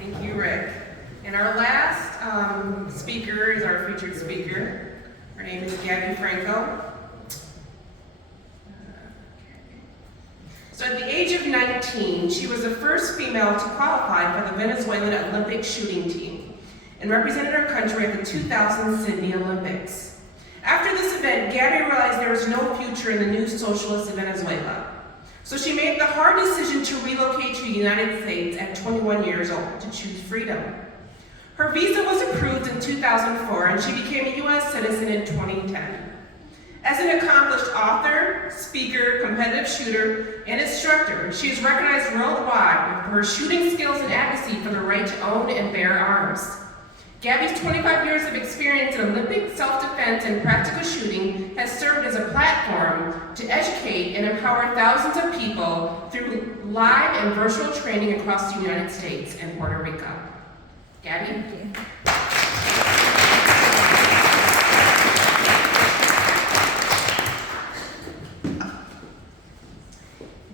Thank you, Rick. And our last speaker is our featured speaker. Her name is Gabby Franco. So at the age of 19, she was the first female to qualify for the Venezuelan Olympic shooting team and represented her country at the 2000 Sydney Olympics. After this event, Gabby realized there was no future in the new socialist Venezuela. So she made the hard decision to relocate to the United States at 21 years old to choose freedom. Her visa was approved in 2004 and she became a US citizen in 2010. As an accomplished author, speaker, competitive shooter, and instructor, she is recognized worldwide for her shooting skills and advocacy for the right to own and bear arms. Gabby's 25 years of experience in Olympic self-defense and practical shooting has served as a platform to educate and empower thousands of people through live and virtual training across the United States and Puerto Rico. Gabby? Thank you.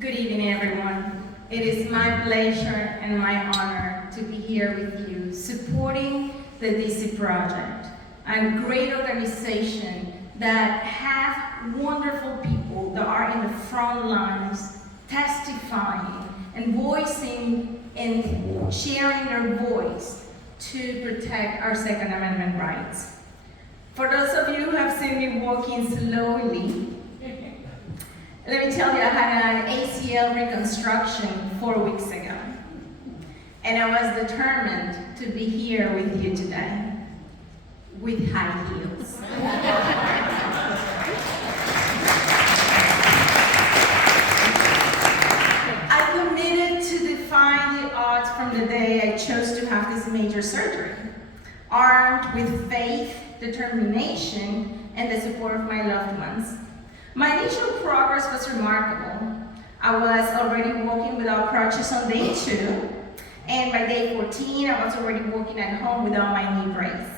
Good evening, everyone. It is my pleasure and my honor to be here with you, supporting the DC Project, a great organization that have wonderful people that are in the front lines, testifying and voicing and sharing their voice to protect our Second Amendment rights. For those of you who have seen me walking slowly, let me tell you, I had an ACL reconstruction 4 weeks ago. And I was determined to be here with you today, with high heels. I committed to defying the odds from the day I chose to have this major surgery, armed with faith, determination, and the support of my loved ones. My initial progress was remarkable. I was already walking without crutches on day 2, and by day 14, I was already walking at home without my knee brace.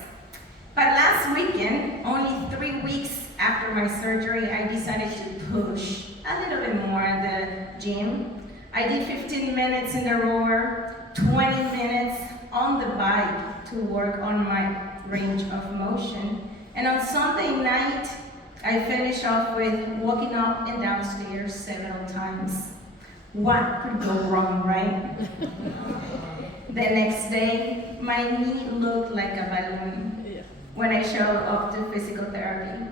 But last weekend, only 3 weeks after my surgery, I decided to push a little bit more at the gym. I did 15 minutes in the rower, 20 minutes on the bike to work on my range of motion. And on Sunday night, I finished off with walking up and down stairs several times. What could go wrong, right? The next day, my knee looked like a balloon when I showed up to physical therapy.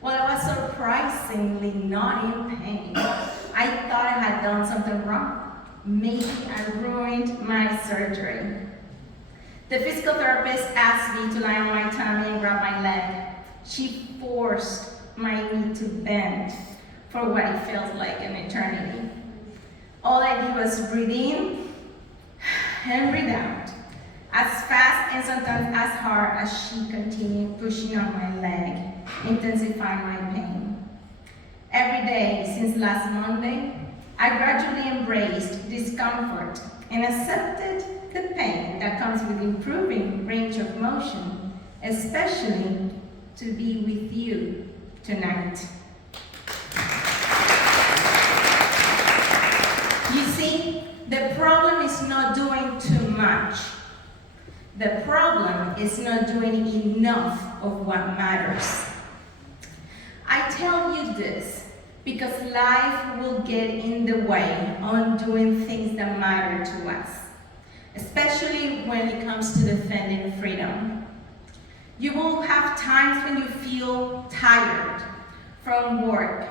While I was surprisingly not in pain, I thought I had done something wrong. Maybe I ruined my surgery. The physical therapist asked me to lie on my tummy and grab my leg. She forced my knee to bend for what it felt like an eternity. All I did was breathe in and breathe out, as fast and sometimes as hard as she continued pushing on my leg, intensifying my pain. Every day since last Monday, I gradually embraced discomfort and accepted the pain that comes with improving range of motion, especially to be with you tonight. You see, the problem is not doing too much. The problem is not doing enough of what matters. I tell you this because life will get in the way on doing things that matter to us, especially when it comes to defending freedom. You will have times when you feel tired from work,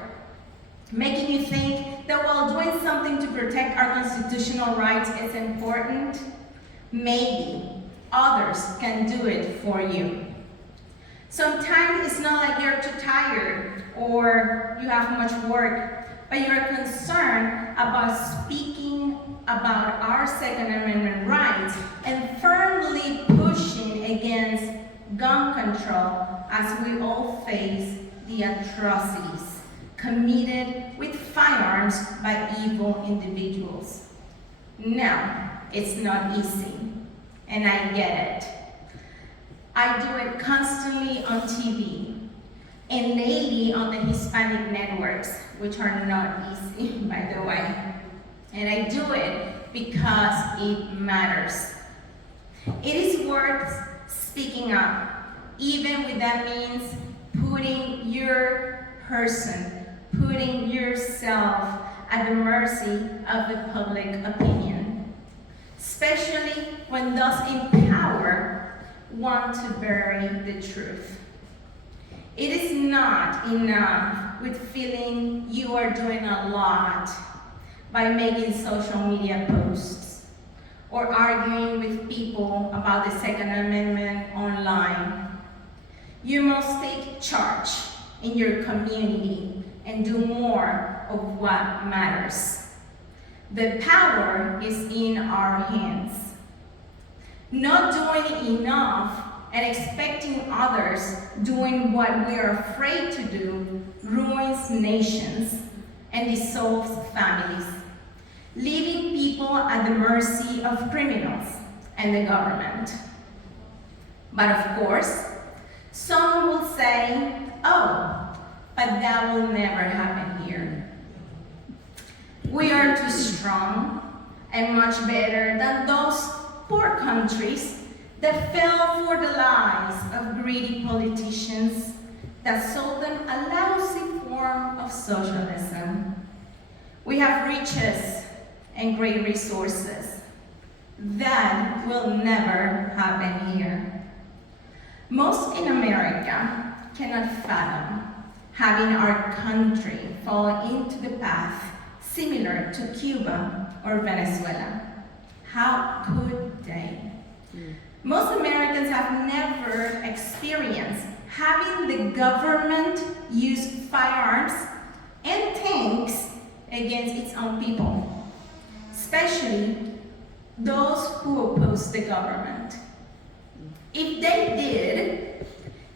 making you think that while doing something to protect our constitutional rights is important, maybe others can do it for you. Sometimes it's not like you're too tired or you have much work, but you're concerned about speaking about our Second Amendment rights and firmly pushing against gun control as we all face the atrocities committed with firearms by evil individuals. No, it's not easy, and I get it. I do it constantly on TV and daily on the Hispanic networks, which are not easy, by the way. And I do it because it matters. It is worth speaking up, even when that means putting your person, putting yourself at the mercy of the public opinion, especially when those in power want to bury the truth. It is not enough with feeling you are doing a lot by making social media posts or arguing with people about the Second Amendment online. You must take charge in your community and do more of what matters. The power is in our hands. Not doing enough and expecting others doing what we are afraid to do ruins nations and dissolves families, leaving people at the mercy of criminals and the government. But of course, some will say, oh, but that will never happen here. We are too strong and much better than those poor countries that fell for the lies of greedy politicians that sold them a lousy form of socialism. We have riches and great resources. That will never happen here. Most in America cannot fathom having our country fall into the path similar to Cuba or Venezuela. How could they? Most Americans have never experienced having the government use firearms and tanks against its own people, especially those who oppose the government. If they did,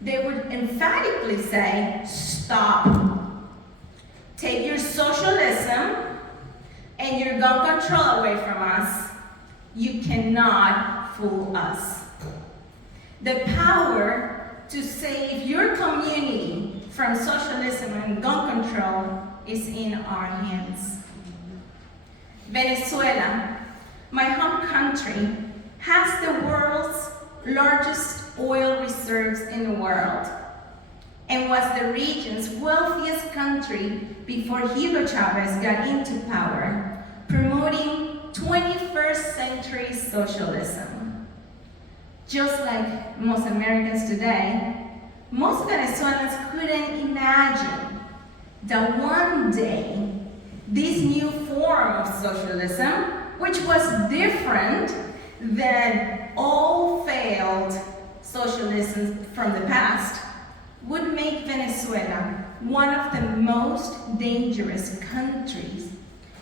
they would emphatically say, stop. Take your socialism and your gun control away from us. You cannot fool us. The power to save your community from socialism and gun control is in our hands. Venezuela, my home country, has the world's largest oil reserves in the world and was the region's wealthiest country before Hugo Chavez got into power, promoting 21st century socialism. Just like most Americans today, most Venezuelans couldn't imagine that one day this new form of socialism, which was different than all failed socialisms from the past, would make Venezuela one of the most dangerous countries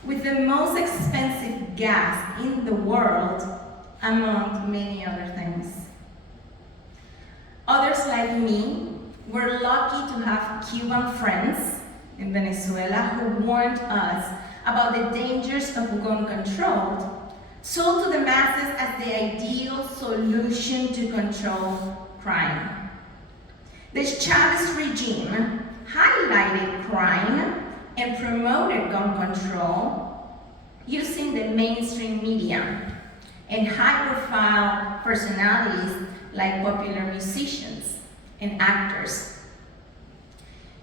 with the most expensive gas in the world, among many other things. Others like me were lucky to have Cuban friends in Venezuela who warned us about the dangers of gun control, sold to the masses as the ideal solution to control crime. The Chavez regime highlighted crime and promoted gun control using the mainstream media and high-profile personalities like popular musicians and actors.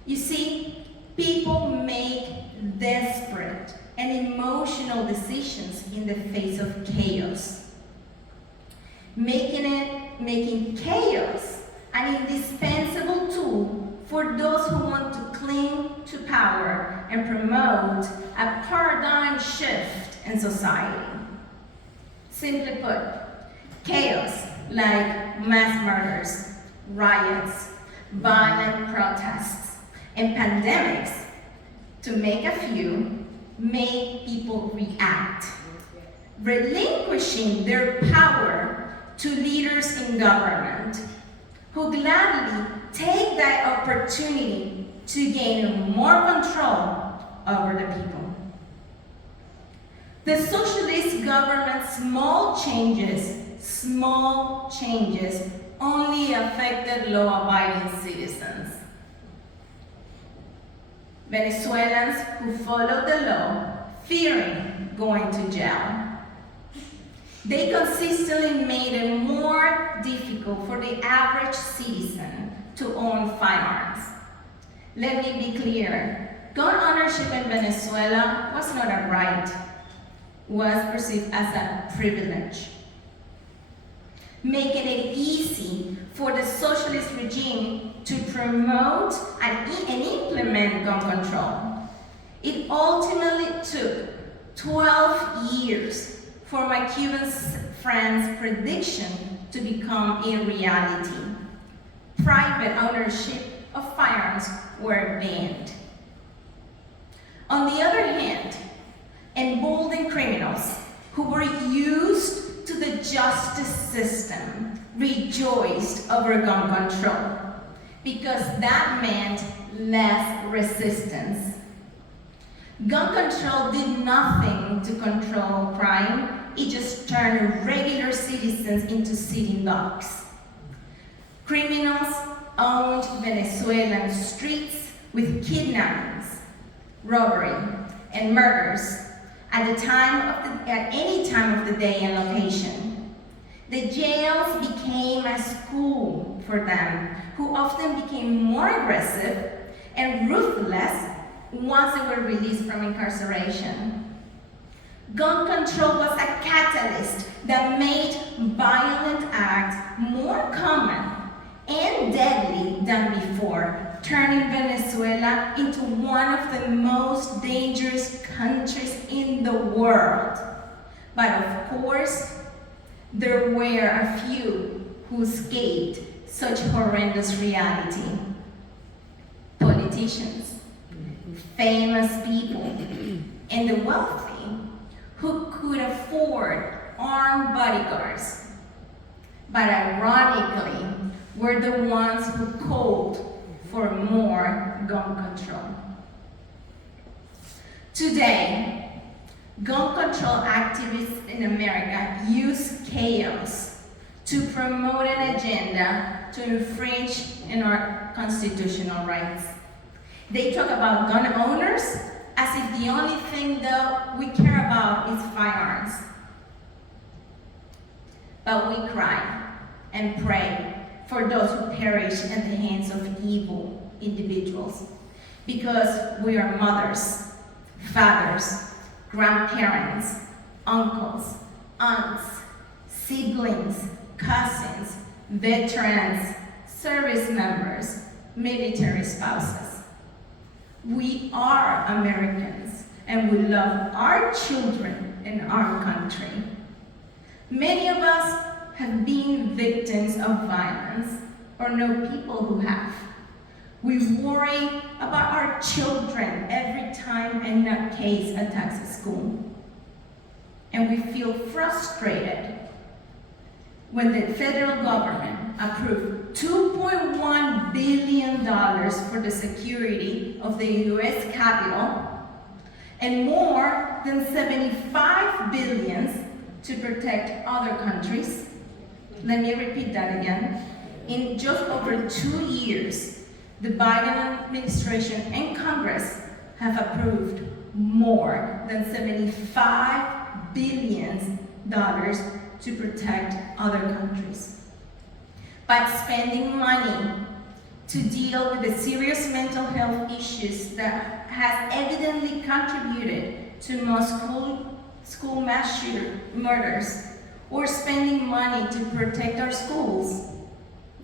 You see, people make desperate and emotional decisions in the face of chaos, making chaos an indispensable tool for those who want to cling to power and promote a paradigm shift in society. Simply put, chaos like mass murders, riots, violent protests, and pandemics, to make a few, make people react, relinquishing their power to leaders in government who gladly take that opportunity to gain more control over the people. The socialist government's small changes only affected law-abiding citizens. Venezuelans who followed the law, fearing going to jail. They consistently made it more difficult for the average citizen to own firearms. Let me be clear, gun ownership in Venezuela was not a right, was perceived as a privilege, making it easy for the socialist regime to promote and implement gun control. It ultimately took 12 years for my Cuban friend's prediction to become a reality. Private ownership of firearms were banned. On the other hand, emboldened criminals who were used to the justice system rejoiced over gun control because that meant less resistance. Gun control did nothing to control crime, it just turned regular citizens into sitting ducks. Criminals owned Venezuelan streets with kidnappings, robbery, and murders at any time of the day and location. The jails became a school for them, who often became more aggressive and ruthless once they were released from incarceration. Gun control was a catalyst that made violent acts more common and deadly than before, turning Venezuela into one of the most dangerous countries in the world. But of course, there were a few who escaped such horrendous reality. Politicians, famous people, and the wealthy who could afford armed bodyguards, but ironically were the ones who called for more gun control. Today, gun control activists in America use chaos to promote an agenda to infringe on our constitutional rights. They talk about gun owners as if the only thing that we care about is firearms. But we cry and pray for those who perish in the hands of evil individuals, because we are mothers, fathers, grandparents, uncles, aunts, siblings, cousins, veterans, service members, military spouses. We are Americans, and we love our children and our country. Many of us have been victims of violence or know people who have. We worry about our children every time a nutcase attacks a school. And we feel frustrated when the federal government approved $2.1 billion for the security of the US Capitol and more than $75 billion to protect other countries. Let me repeat that again. In just over 2 years, the Biden administration and Congress have approved more than $75 billion to protect other countries. But spending money to deal with the serious mental health issues that has evidently contributed to most school mass shooter murders, or spending money to protect our schools?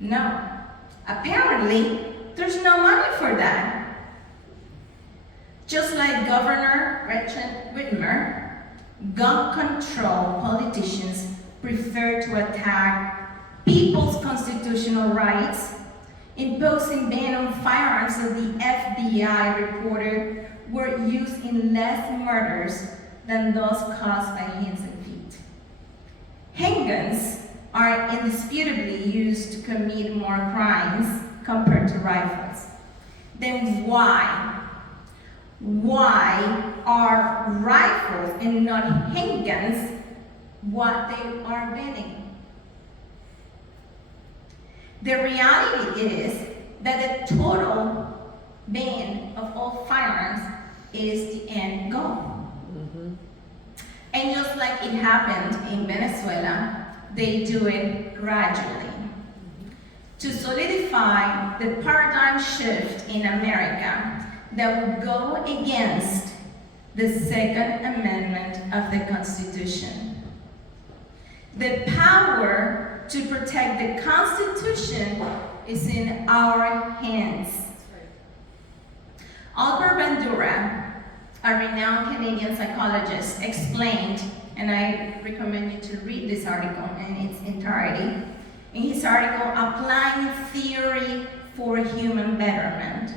No. Apparently, there's no money for that. Just like Governor Gretchen Whitmer, gun control politicians prefer to attack people's constitutional rights, imposing ban on firearms that the FBI reported were used in less murders than those caused by hands and feet. Handguns are indisputably used to commit more crimes compared to rifles. Then why are rifles and not handguns what they are banning? The reality is that the total ban of all firearms is the end goal. And just like it happened in Venezuela, they do it gradually. To solidify the paradigm shift in America that would go against the Second Amendment of the Constitution. The power to protect the Constitution is in our hands. Albert Bandura, a renowned Canadian psychologist, explained, and I recommend you to read this article in its entirety. In his article, Applying Theory for Human Betterment,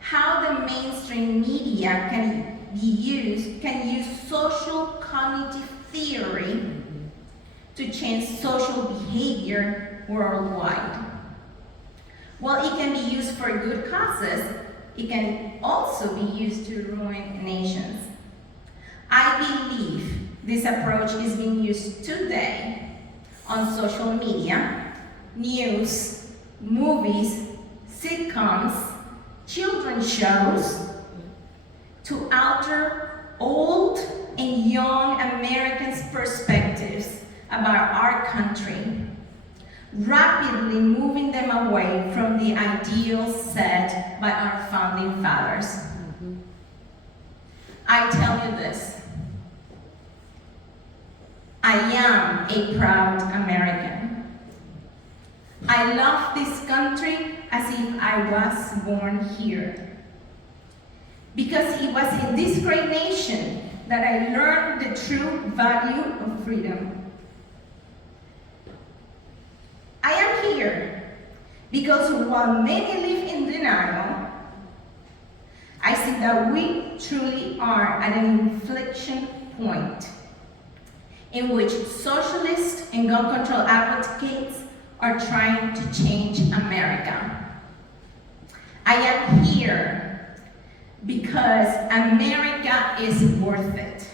how the mainstream media can use social cognitive theory to change social behavior worldwide. While it can be used for good causes, it can also be used to ruin nations. I believe this approach is being used today on social media, news, movies, sitcoms, children's shows, to alter old and young Americans' perspectives about our country, rapidly moving them away from the ideals set by our founding fathers. I tell you this, I am a proud American. I love this country as if I was born here. Because it was in this great nation that I learned the true value of freedom. I am here because while many live in denial, I see that we truly are at an inflection point in which socialists and gun control advocates are trying to change America. I am here because America is worth it.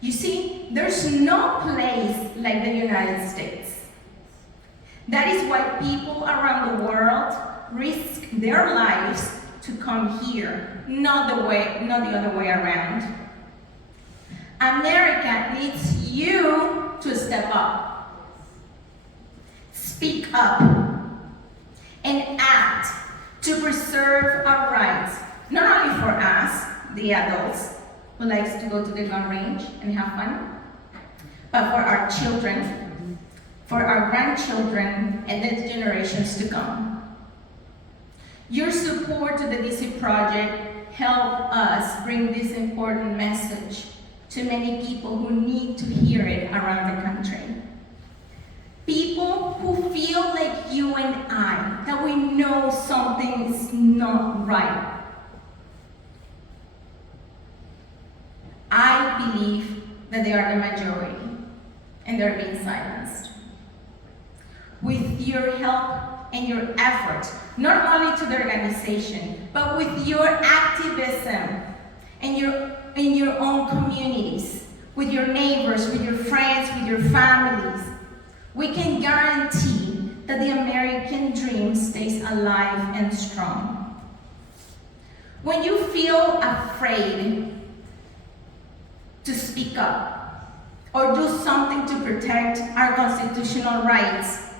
You see, there's no place like the United States. That is why people around the world risk their lives to come here, not the other way around. America needs you to step up, speak up, and act to preserve our rights, not only for us, the adults, who likes to go to the gun range and have fun, but for our children, for our grandchildren, and the generations to come. Your support to the DC Project helped us bring this important message to many people who need to hear it around the country. People who feel like you and I, that we know something is not right. I believe that they are the majority, and they're being silenced. With your help and your effort, not only to the organization, but with your activism and in your own communities, with your neighbors, with your friends, with your families, we can guarantee that the American dream stays alive and strong. When you feel afraid to speak up or do something to protect our constitutional rights,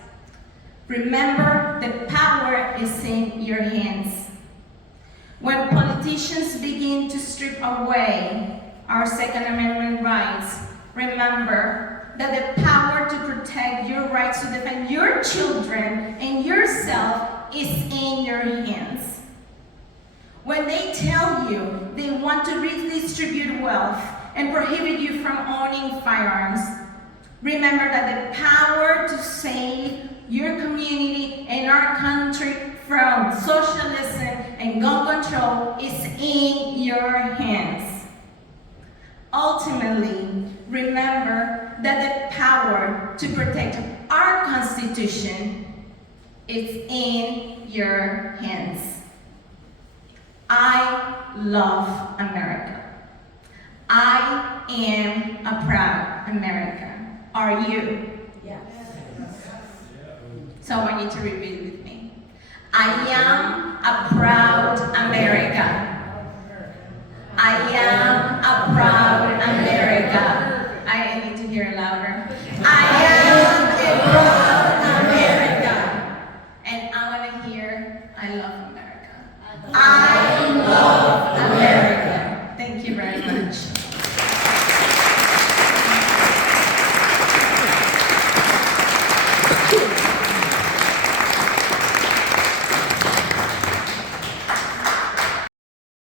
remember the power is in your hands. When politicians begin to strip away our Second Amendment rights, remember that the power to protect your rights to defend your children and yourself is in your hands. When they tell you they want to redistribute wealth and prohibit you from owning firearms, remember that the power to save your community and our country from socialism and gun control is in your hands. Ultimately, remember that the power to protect our Constitution is in your hands. I love America. I am a proud American. Are you? Yes. So I want you to repeat it with me. I am a proud American. I am a proud American. hear it louder. I am a proud American. And I want to hear, I love America. I